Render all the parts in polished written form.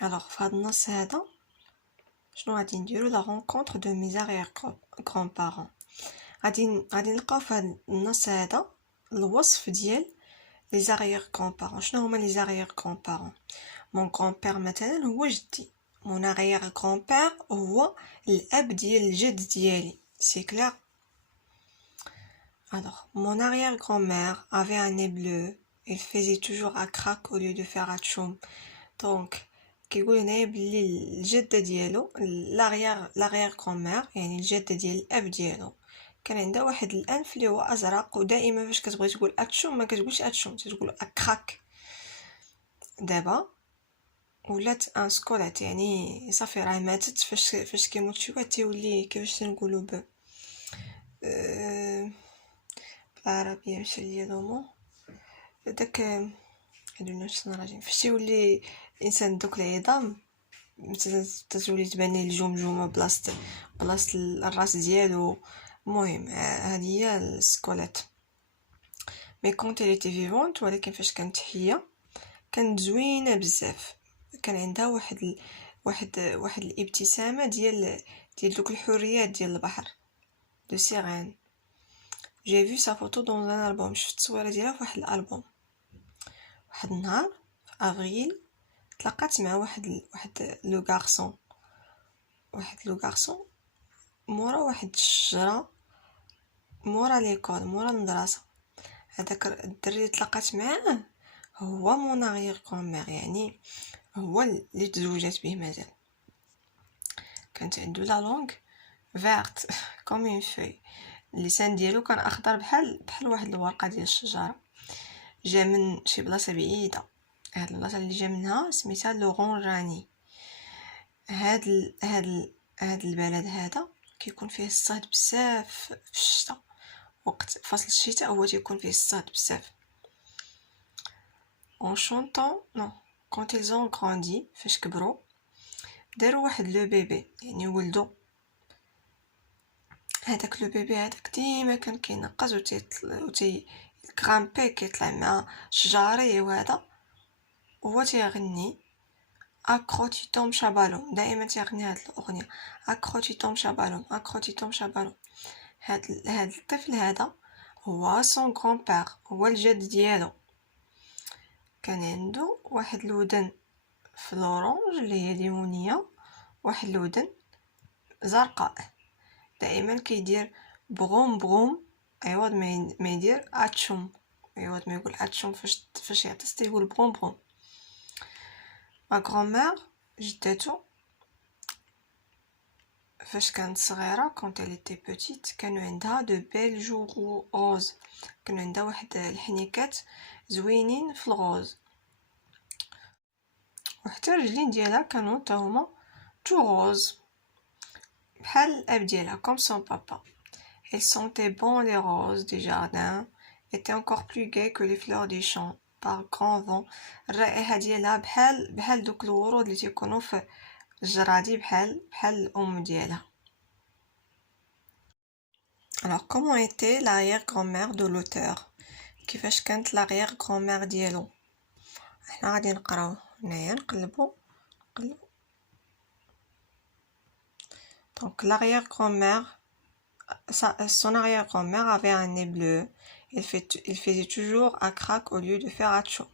Alors, في هاد النص هذا شنو غادي نديرو؟ لا rencontre de mes arrière-grands-parents. غادي نلقاو في هاد النص هذا الوصف ديال les arrière-grands-parents. شنو هما les arrière-grands-parents؟ mon grand-père مثلا هو جدي. mon arrière-grand-père هو الاب ديال الجد ديالي. c'est clair. Alors, mon arrière-grand-mère avait un nez bleu. Elle faisait toujours à crack au lieu de faire à tchoum. Donc, كيقول هنايا بلي الجدة ديالو l'arrière grand-mère يعني الجدة ديال الاب ديالو كان عندها واحد الانف اللي هو ازرق، ودائما فاش كتبغي تقول اتشوم ما كتقولش اتشوم، تقول اكراك. دابا ولات ان سكولات يعني صافي راه ماتت. فاش كيموت شي واحد تيولي كيفاش تنقولوا بالعربيه ماشي ليا دومو داك هادو شنو راجعين فاش تيولي الانسان دوك العظام تتولي تبان ليه الجمجمه بلاصه الراس ديالو. المهم هذه هي السكولات. مي كونت elle était vivante، ولكن فاش كانت حيه كانت زوينه بزاف. كان عندها واحد الابتسامه ديال دوك الحوريات ديال البحر دو سيرين. جي فيو سا فوتو دون ان البوم، شفت التصويره ديالها في واحد الالبوم. واحد النهار في افريل تلاقات مع واحد لو غارسون مورا واحد الشجره مورا ليكول مورا المدرسه. هذاك الدري اللي تلاقات معاه هو مون اغيير كومير، يعني هو اللي تزوجات به مازال. كانت عنده لا لونغ فيرت كوم اون فوي، اللسان ديالو كان اخضر بحال واحد الورقه ديال الشجره. جا من شي بلاصه بعيده. هاد البلاصه اللي جا منها سميتها لورونجاني. هاد البلد هذا كيكون فيه الصهد بزاف في الشتاء. وقت فصل الشتاء هو تيكون فيه الصهد بزاف. en chantant non quand ils ont grandi فاش كبروا داروا واحد لو بيبي يعني ولدوا. هذاك لو بيبي هذاك ديما كان كينقز وتي كرامبي كيطلع مع شجاري وهذا، وهو تيغني اكروتي توم شابالوم. دائما تيغني هاد الاغنيه اكروتي توم شابالوم اكروتي توم شابالوم. هاد الطفل هذا هو سون غران بير، هو الجد ديالو. كان عنده واحد الودن في لورانج اللي هي ليمونيه، واحد الودن زرقاء. دائما كيدير بغوم بغوم عوض ما يدير اتشوم، عوض ما يقول اتشوم فاش يعطس تيقول بغوم بغوم. ما غران جداتو فاش كانت صغيره كونت elle était petite كانوا عندها دو بيل جو روز، كانوا عندها واحد الحنيكات زوينين في الغوز، وحتى الرجلين ديالها كانوا حتى هما تو روز بحال الاب ديالها كوم سون بابا. elle sentait bon les roses du jardin étaient encore plus gaies que les fleurs des champs par grand vent. الرائحه ديالها بحال دوك الورود اللي تيكونوا في الجرادي بحال الام ديالها. Alors comment était l'arrière-grand-mère de l'auteur؟ كيفاش كانت l'arrière-grand-mère ديالو؟ احنا غادي نقراو هنايا نقلبو. Donc l'arrière-grand-mère, son arrière-grand-mère avait un nez bleu. Il faisait toujours à crack au lieu de faire à chaud.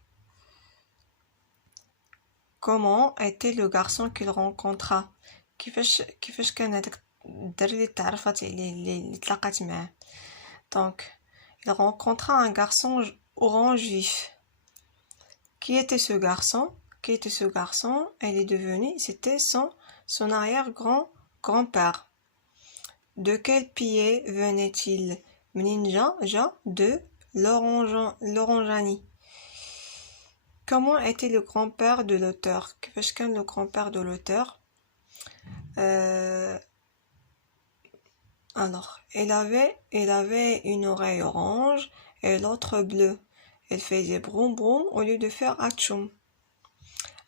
Comment était le garçon qu'il rencontra؟ كيفاش كان هذاك الدري اللي تعرفت عليه اللي تلاقات معاه. Donc il rencontra un garçon orange vif. Qui était ce garçon? Elle est devenue, c'était son arrière-grand-père. De quel pays venait-il؟ منين جا de l'Oranjanie. Comment était le grand-père de l'auteur؟ كيفاش كان le grand-père de l'auteur؟ Alors, elle avait une oreille orange et l'autre bleue. Elle faisait broum broum au lieu de faire atchoum.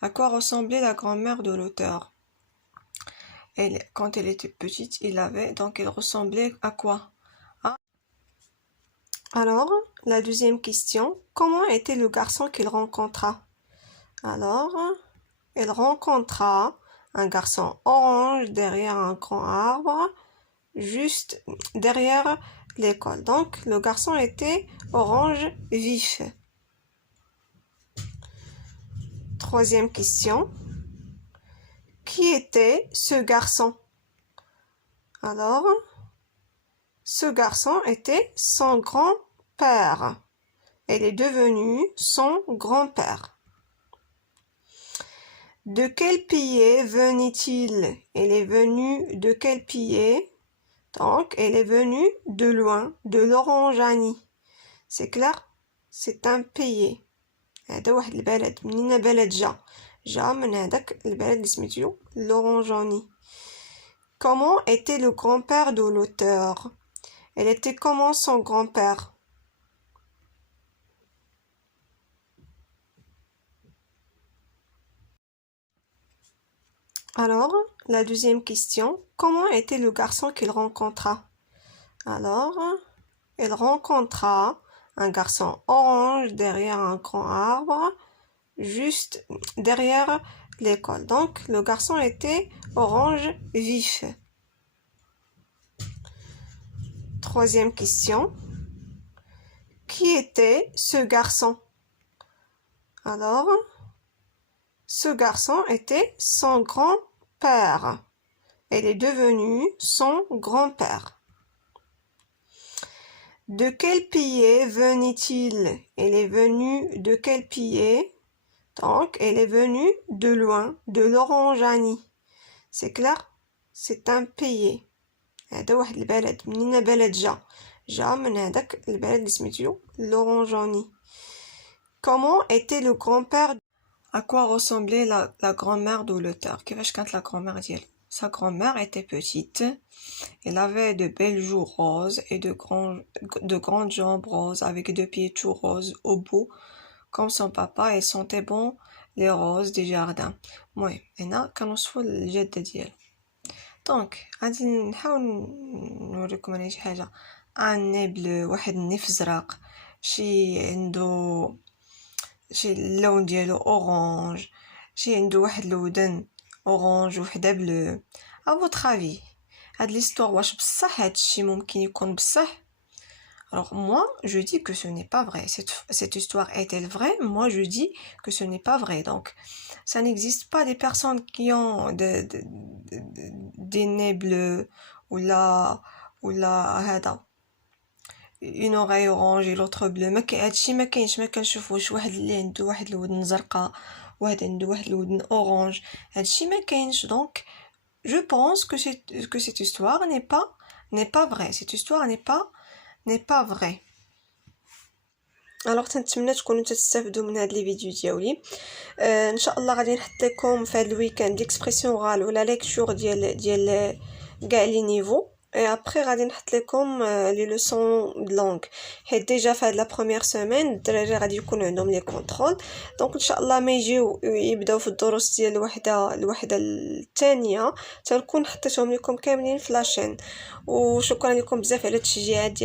À quoi ressemblait la grand-mère de l'auteur? Quand elle était petite, elle ressemblait à quoi? Alors, la deuxième question, comment était le garçon qu'il rencontra? Alors, elle rencontra un garçon orange derrière un grand arbre, juste derrière l'école. Donc, le garçon était orange vif. Troisième question. Qui était ce garçon? Alors, ce garçon était son grand-père. Elle est devenue son grand-père. De quel pays venait-il? Elle est venue de quel pays? Donc, elle est venue de loin, de l'Orangeanie. C'est clair? C'est un pays. هذا واحد البلد منين بلد جا من هذاك البلد اللي سميتو l'Orangeanie. Comment était le grand-père de l'auteur? Elle était comment son grand-père? Alors, la deuxième question, comment était le garçon qu'il rencontra? Alors, elle rencontra un garçon orange derrière un grand arbre, juste derrière l'école. Donc, le garçon était orange vif. Troisième question. Qui était ce garçon? Alors, ce garçon était son grand-père. Elle est devenue son grand-père. De quel pays venait-il? Elle est venue de quel pays? Donc, elle est venue de loin, de l'Orangeanie. C'est clair? C'est un pays. هذا واحد البلد منين بلد جا من هذاك البلد اللي سميتو l'Orangeanie. Comment était le grand-père? À quoi ressemblait la grand-mère de l'auteur? كيفاش كانت la grand-mère ديالو? Sa grand-mère était petite. Elle avait de belles joues roses et de grandes jambes roses avec deux pieds tout roses au bout. Comme son papa, elle sentait bon les roses des jardins. المهم هنا كنوصفوا الجدة ديالو. دونك غادي نحاول نوريكم انا شي حاجه. ان ني بلو، واحد النيف زرق، شي عنده شي اللون ديالو اورانج، شي عنده واحد الودن اورانج وحده بلو. ا فوترافي هاد ليستوار واش بصح هادشي ممكن يكون بصح؟ Alors moi, je dis que ce n'est pas vrai. Cette histoire est-elle vraie? Moi, je dis que ce n'est pas vrai. Donc, ça n'existe pas des personnes qui ont des nez bleus ou هذا une oreille orange et l'autre bleue. هادشي ما كنشوفوش واحد اللي عنده واحد الودن زرقاء واحد عنده واحد الودن orange. هادشي ما كاينش. Donc, je pense que cette histoire n'est pas vraie. Cette histoire n'est pas vrai. Alors تنتمنى تكونوا تستافدوا من هاد لي فيديو ديالي. ان شاء الله غادي نحط لكم في هاد الويكاند ليكسبرسيون غال ولا ليكتور ديال كاع لي نيفو. Et après غادي نحط لكم لي لوسون د لونغ حيت ديجا في هاد لا بروميير سيمين الدراري غادي يكون عندهم لي كونترول. دونك ان شاء الله ما يجيو يبداو في الدروس ديال الوحده الثانيه تنكون حطيتهم لكم كاملين في لاشين. وشكرا لكم بزاف على التشجيعات ديالكم.